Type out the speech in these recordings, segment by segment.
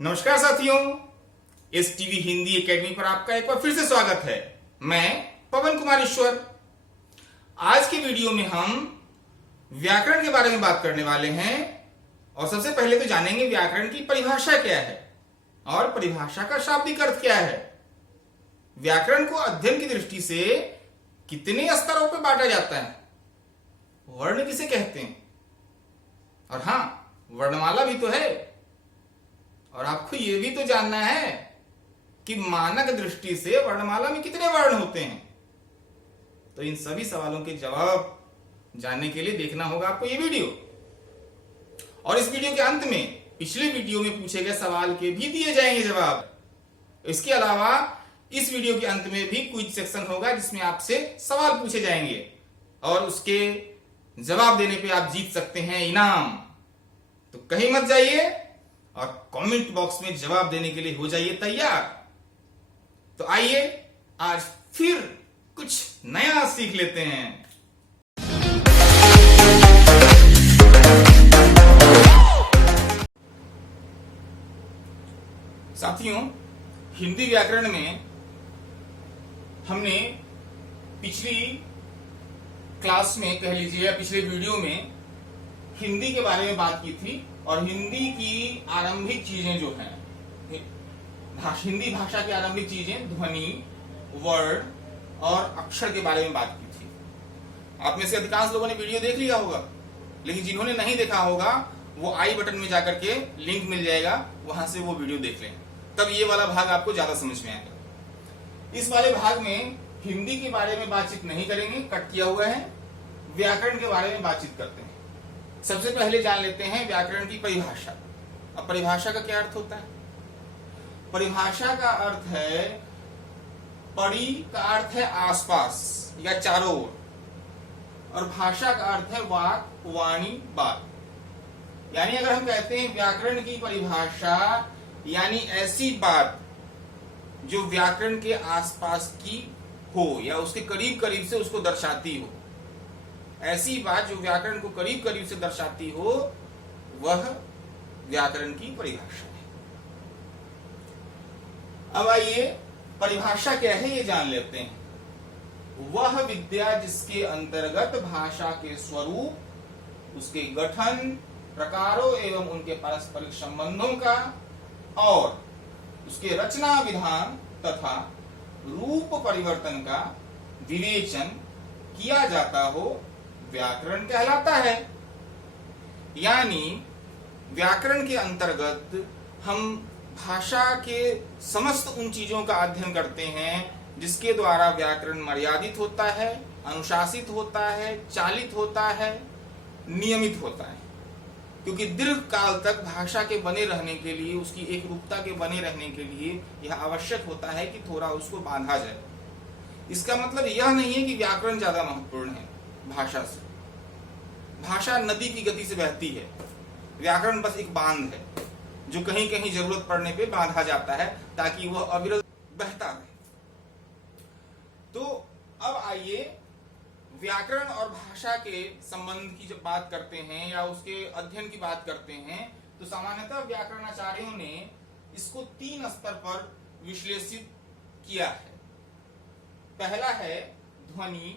नमस्कार साथियों, इस टीवी हिंदी एकेडमी पर आपका एक बार फिर से स्वागत है। मैं पवन कुमार ईश्वर। आज की वीडियो में हम व्याकरण के बारे में बात करने वाले हैं और सबसे पहले तो जानेंगे व्याकरण की परिभाषा क्या है और परिभाषा का शाब्दिक अर्थ क्या है। व्याकरण को अध्ययन की दृष्टि से कितने स्तरों पर बांटा जाता है, वर्ण किसे कहते हैं, और हां, वर्णमाला भी तो है। और आपको यह भी तो जानना है कि मानक दृष्टि से वर्णमाला में कितने वर्ण होते हैं। तो इन सभी सवालों के जवाब जानने के लिए देखना होगा आपको ये वीडियो। और इस वीडियो के अंत में पिछले वीडियो में पूछे गए सवाल के भी दिए जाएंगे जवाब। इसके अलावा इस वीडियो के अंत में भी क्विज सेक्शन होगा जिसमें आपसे सवाल पूछे जाएंगे और उसके जवाब देने पे आप जीत सकते हैं इनाम। तो कहीं मत जाइए और कमेंट बॉक्स में जवाब देने के लिए हो जाइए तैयार। तो आइए आज फिर कुछ नया सीख लेते हैं। साथियों, हिंदी व्याकरण में हमने पिछली क्लास में कह लीजिए या पिछले वीडियो में हिंदी के बारे में बात की थी और हिंदी की आरंभिक चीजें जो हैं, हिंदी भाषा की आरंभिक चीजें ध्वनि, वर्ण और अक्षर के बारे में बात की थी। आप में से अधिकांश लोगों ने वीडियो देख लिया होगा, लेकिन जिन्होंने नहीं देखा होगा वो आई बटन में जाकर के लिंक मिल जाएगा, वहां से वो वीडियो देख लें, तब ये वाला भाग आपको ज्यादा समझ में आएगा। इस वाले भाग में हिंदी के बारे में बातचीत नहीं करेंगे, कट किया हुआ है। व्याकरण के बारे में बातचीत करते हैं। सबसे पहले जान लेते हैं व्याकरण की परिभाषा। अब परिभाषा का क्या अर्थ होता है? परिभाषा का अर्थ है, परि का अर्थ है आसपास या चारों ओर, और भाषा का अर्थ है वाक, वाणी, बात। यानी अगर हम कहते हैं व्याकरण की परिभाषा, यानी ऐसी बात जो व्याकरण के आसपास की हो या उसके करीब करीब से उसको दर्शाती हो, ऐसी बात जो व्याकरण को करीब करीब से दर्शाती हो, वह व्याकरण की परिभाषा है। अब आइए परिभाषा क्या है ये जान लेते हैं। वह विद्या जिसके अंतर्गत भाषा के स्वरूप, उसके गठन, प्रकारों एवं उनके पारस्परिक संबंधों का और उसके रचना विधान तथा रूप परिवर्तन का विवेचन किया जाता हो, व्याकरण कहलाता है। यानी व्याकरण के अंतर्गत हम भाषा के समस्त उन चीजों का अध्ययन करते हैं जिसके द्वारा व्याकरण मर्यादित होता है, अनुशासित होता है, चालित होता है, नियमित होता है। क्योंकि दीर्घ काल तक भाषा के बने रहने के लिए, उसकी एक रूपता के बने रहने के लिए यह आवश्यक होता है कि थोड़ा उसको बांधा जाए। इसका मतलब यह नहीं है कि व्याकरण ज्यादा महत्वपूर्ण है भाषा से। भाषा नदी की गति से बहती है, व्याकरण बस एक बांध है जो कहीं कहीं जरूरत पड़ने पे बांधा जाता है ताकि वह अविरत बहता रहे। तो अब आइए व्याकरण और भाषा के संबंध की जब बात करते हैं या उसके अध्ययन की बात करते हैं, तो सामान्यतः व्याकरणाचार्यों ने इसको 3 स्तर पर विश्लेषित किया है। पहला है ध्वनि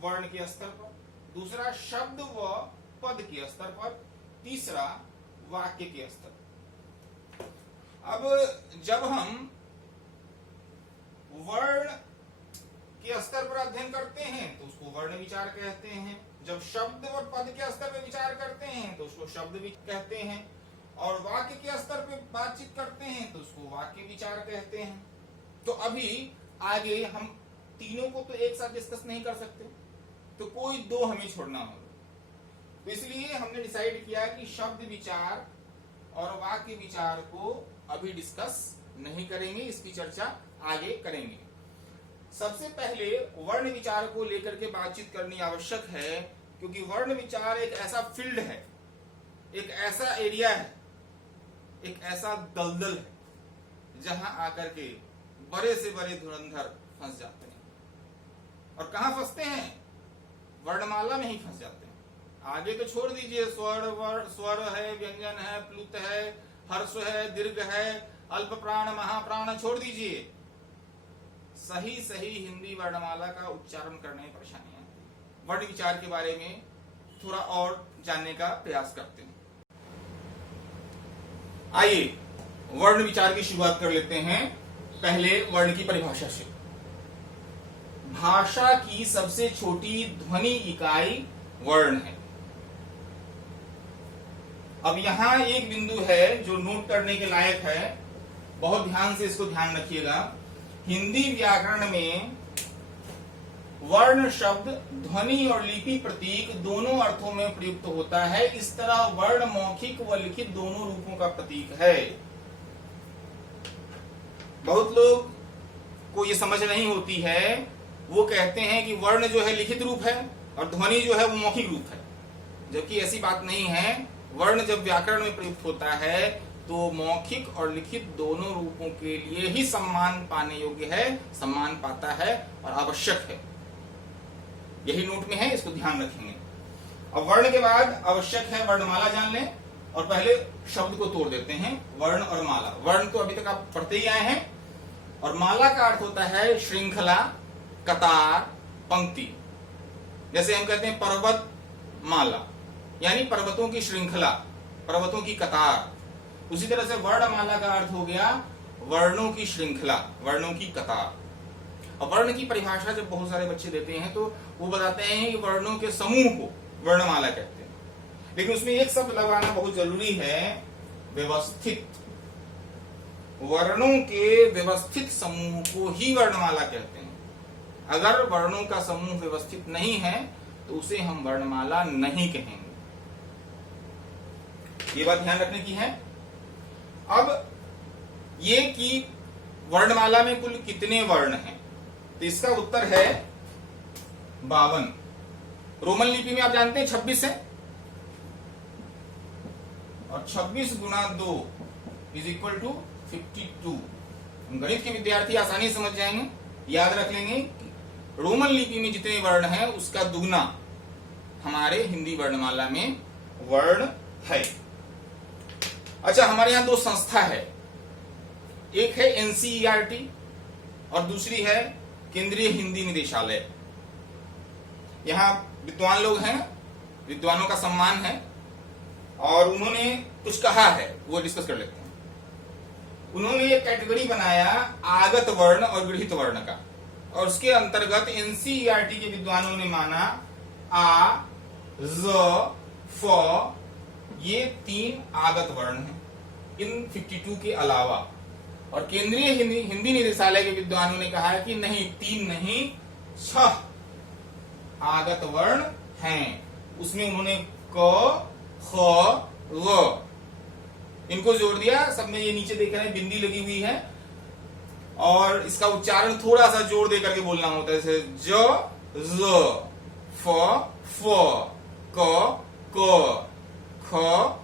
वर्ण के स्तर पर, दूसरा शब्द व पद के स्तर पर, तीसरा वाक्य के स्तर पर। अब जब हम वर्ण के स्तर पर अध्ययन करते हैं तो उसको वर्ण विचार कहते हैं। जब शब्द और पद के स्तर पर विचार करते हैं तो उसको शब्द विचार कहते हैं, और वाक्य के स्तर पर बातचीत करते हैं तो उसको वाक्य विचार कहते हैं। तो अभी आगे हम तीनों को तो एक साथ डिस्कस नहीं कर सकते, तो कोई 2 हमें छोड़ना होगा। तो इसलिए हमने डिसाइड किया कि शब्द विचार और वाक्य विचार को अभी डिस्कस नहीं करेंगे, इसकी चर्चा आगे करेंगे। सबसे पहले वर्ण विचार को लेकर के बातचीत करनी आवश्यक है, क्योंकि वर्ण विचार एक ऐसा फील्ड है, एक ऐसा एरिया है, एक ऐसा दलदल है जहां आकर के बड़े से बड़े धुरंधर फंस जाते हैं। और कहां फंसते हैं? वर्णमाला में ही फंस जाते हैं। आगे तो छोड़ दीजिए, स्वर है, व्यंजन है, प्लुत है, हर्ष है, दीर्घ है, अल्प प्राण, महाप्राण छोड़ दीजिए। सही सही हिंदी वर्णमाला का उच्चारण करने में परेशानियां। वर्ण विचार के बारे में थोड़ा और जानने का प्रयास करते हैं। आइए वर्ण विचार की शुरुआत कर लेते हैं पहले वर्ण की परिभाषा से। भाषा की सबसे छोटी ध्वनि इकाई वर्ण है। अब यहां एक बिंदु है जो नोट करने के लायक है, बहुत ध्यान से इसको ध्यान रखिएगा। हिंदी व्याकरण में वर्ण शब्द ध्वनि और लिपि प्रतीक दोनों अर्थों में प्रयुक्त होता है। इस तरह वर्ण मौखिक व लिखित दोनों रूपों का प्रतीक है। बहुत लोग को ये समझ नहीं होती है, वो कहते हैं कि वर्ण जो है लिखित रूप है और ध्वनि जो है वो मौखिक रूप है, जबकि ऐसी बात नहीं है। वर्ण जब व्याकरण में प्रयुक्त होता है तो मौखिक और लिखित दोनों रूपों के लिए ही सम्मान पाने योग्य है, सम्मान पाता है और आवश्यक है। यही नोट में है, इसको ध्यान रखेंगे। अब वर्ण के बाद आवश्यक है वर्णमाला जान लें, और पहले शब्द को तोड़ देते हैं। वर्ण और माला। वर्ण तो अभी तक आप पढ़ते ही आए हैं, और माला का अर्थ होता है श्रृंखला, कतार, पंक्ति। जैसे हम कहते हैं पर्वत माला, यानी पर्वतों की श्रृंखला, पर्वतों की कतार। उसी तरह से वर्णमाला का अर्थ हो गया वर्णों की श्रृंखला, वर्णों की कतार। अब वर्ण की परिभाषा जब बहुत सारे बच्चे देते हैं तो वो बताते हैं कि वर्णों के समूह को वर्णमाला कहते हैं, लेकिन उसमें एक शब्द लगाना बहुत जरूरी है, व्यवस्थित। वर्णों के व्यवस्थित समूह को ही वर्णमाला कहते हैं। अगर वर्णों का समूह व्यवस्थित नहीं है तो उसे हम वर्णमाला नहीं कहेंगे। ये बात ध्यान रखने की है। अब ये कि वर्णमाला में कुल कितने वर्ण हैं, तो इसका उत्तर है 52। रोमन लिपि में आप जानते हैं 26 है, और 26 गुणा 2 इज इक्वल टू 52। गणित के विद्यार्थी आसानी से समझ जाएंगे, याद रख लेंगे। रोमन लिपि में जितने वर्ण हैं उसका दुगना हमारे हिंदी वर्णमाला में वर्ण है। अच्छा, हमारे यहां दो संस्था है, एक है एनसीईआरटी और दूसरी है केंद्रीय हिंदी निदेशालय। यहां विद्वान लोग हैं, विद्वानों का सम्मान है, और उन्होंने कुछ कहा है, वो डिस्कस कर लेते हैं। उन्होंने एक कैटेगरी बनाया आगत वर्ण और गृहीत वर्ण का, और उसके अंतर्गत एनसीईआरटी के विद्वानों ने माना आ, ज, फ ये 3 आगत वर्ण हैं इन 52 के अलावा। और केंद्रीय हिंदी निदेशालय के विद्वानों ने कहा है कि नहीं, 3 नहीं 6 आगत वर्ण हैं। उसमें उन्होंने क, ख, ग इनको जोड़ दिया। सब में ये नीचे देख रहे हैं बिंदी लगी हुई है, और इसका उच्चारण थोड़ा सा जोर दे करके बोलना होता है, जैसे ज, ज, फ, फ, क, क, ख,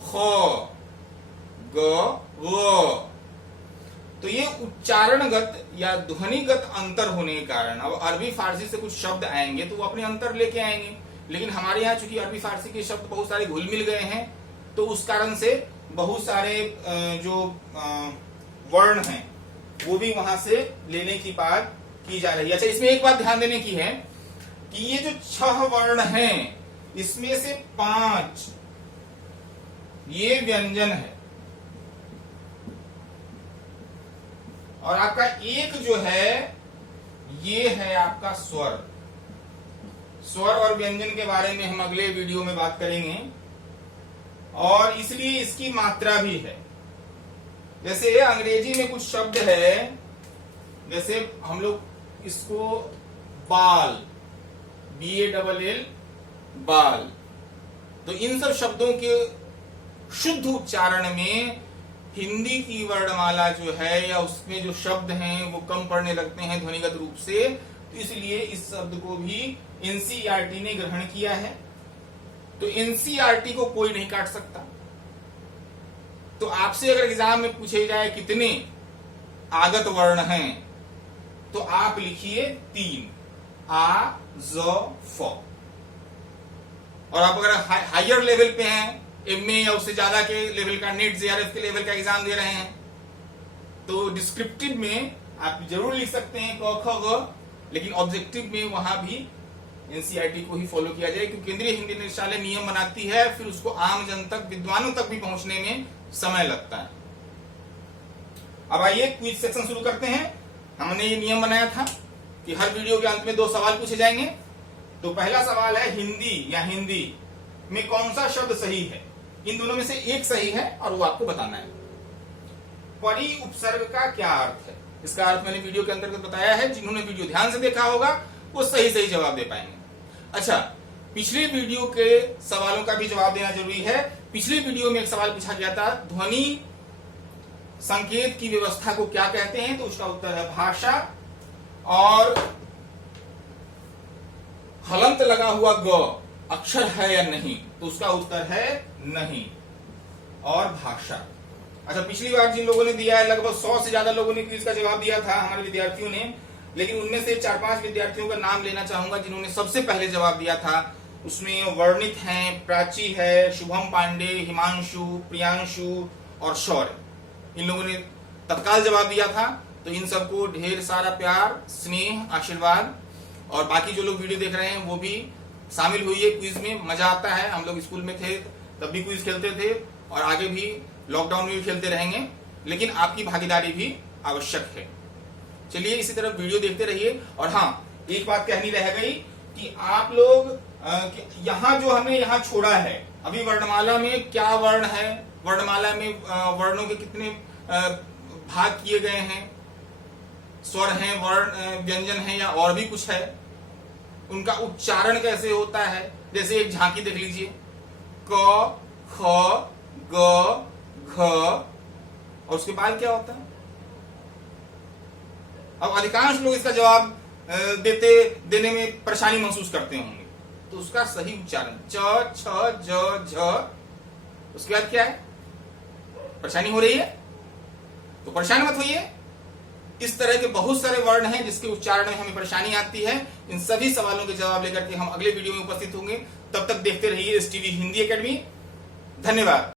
ख, ग, ग। तो ये उच्चारणगत या ध्वनिगत अंतर होने के कारण, अब अरबी फारसी से कुछ शब्द आएंगे तो वो अपने अंतर लेके आएंगे, लेकिन हमारे यहाँ चूंकि अरबी फारसी के शब्द बहुत सारे घुल मिल गए हैं, तो उस कारण से बहुत सारे जो वर्ण हैं वो भी वहां से लेने की बात की जा रही है। अच्छा, इसमें एक बात ध्यान देने की है कि ये जो 6 वर्ण हैं, इसमें से 5 ये व्यंजन है, और आपका एक जो है ये है आपका स्वर। स्वर और व्यंजन के बारे में हम अगले वीडियो में बात करेंगे, और इसलिए इसकी मात्रा भी है। जैसे अंग्रेजी में कुछ शब्द है, जैसे हम लोग इसको बाल, BALL, बाल, तो इन सब शब्दों के शुद्ध उच्चारण में हिंदी की वर्णमाला जो है या उसमें जो शब्द हैं वो कम पड़ने लगते हैं ध्वनिगत रूप से, तो इसलिए इस शब्द को भी एनसीईआरटी ने ग्रहण किया है। तो एनसीईआरटी को कोई नहीं काट सकता। तो आपसे अगर एग्जाम में पूछे जाए कितने आगत वर्ण हैं, तो आप लिखिए 3, आ, ज, फ। और आप अगर हायर लेवल पे हैं एमए या उससे ज्यादा के लेवल का नीट जेआरएफ के लेवल का एग्जाम दे रहे हैं, तो डिस्क्रिप्टिव में आप जरूर लिख सकते हैं क ख ग, लेकिन ऑब्जेक्टिव में वहां भी एनसीईआरटी को ही फॉलो किया जाए, क्योंकि केंद्रीय हिंदी निदेशालय नियम बनाती है, फिर उसको आम जन तक, विद्वानों तक भी पहुंचने में समय लगता है। अब आइए क्विज सेक्शन शुरू करते हैं। हमने ये नियम बनाया था कि हर वीडियो के अंत में 2 सवाल पूछे जाएंगे। तो पहला सवाल है, हिंदी या हिंदी में कौन सा शब्द सही है? इन दोनों में से एक सही है और वो आपको बताना है। परि उपसर्ग का क्या अर्थ है? इसका अर्थ मैंने वीडियो के अंतर्गत बताया है, जिन्होंने वीडियो ध्यान से देखा होगा वो सही सही जवाब दे पाएंगे। अच्छा, पिछले वीडियो के सवालों का भी जवाब देना जरूरी है। पिछले वीडियो में एक सवाल पूछा गया था, ध्वनि संकेत की व्यवस्था को क्या कहते हैं? तो उसका उत्तर है भाषा, और हलंत लगा हुआ ग अक्षर है या नहीं? तो उसका उत्तर है नहीं, और भाषा। अच्छा, पिछली बार जिन लोगों ने दिया है, लगभग 100 से ज्यादा लोगों ने क्विज का जवाब दिया था हमारे विद्यार्थियों ने, लेकिन उनमें से 4-5 विद्यार्थियों का नाम लेना चाहूंगा जिन्होंने सबसे पहले जवाब दिया था। उसमें वर्णित हैं, प्राची है, शुभम पांडे, हिमांशु, प्रियांशु और शौर्य। इन लोगों ने तत्काल जवाब दिया था, तो इन सबको ढेर सारा प्यार, स्नेह, आशीर्वाद। और बाकी जो लोग वीडियो देख रहे हैं वो भी शामिल हुई क्विज में, मजा आता है। हम लोग स्कूल में थे तब भी क्विज खेलते थे, और आगे भी लॉकडाउन में भी खेलते रहेंगे, लेकिन आपकी भागीदारी भी आवश्यक है। चलिए इसी तरह वीडियो देखते रहिए। और हाँ, एक बात कहनी रह गई कि आप लोग यहाँ जो हमने यहाँ छोड़ा है, अभी वर्णमाला में क्या वर्ण है, वर्णमाला में वर्णों के कितने भाग किए गए हैं, स्वर हैं, वर्ण व्यंजन है या और भी कुछ है, उनका उच्चारण कैसे होता है। जैसे एक झांकी देख लीजिए, क, ख, ग, घ, और उसके बाद क्या होता है? अब अधिकांश लोग इसका जवाब देने में परेशानी महसूस करते होंगे, तो उसका सही उच्चारण च, छ, ज, झ, उसके बाद क्या है? परेशानी हो रही है तो परेशान मत होइए। इस तरह के बहुत सारे वर्ण हैं जिसके उच्चारण में हमें परेशानी आती है। इन सभी सवालों के जवाब लेकर के हम अगले वीडियो में उपस्थित होंगे। तब तक देखते रहिए STV हिंदी एकेडमी। धन्यवाद।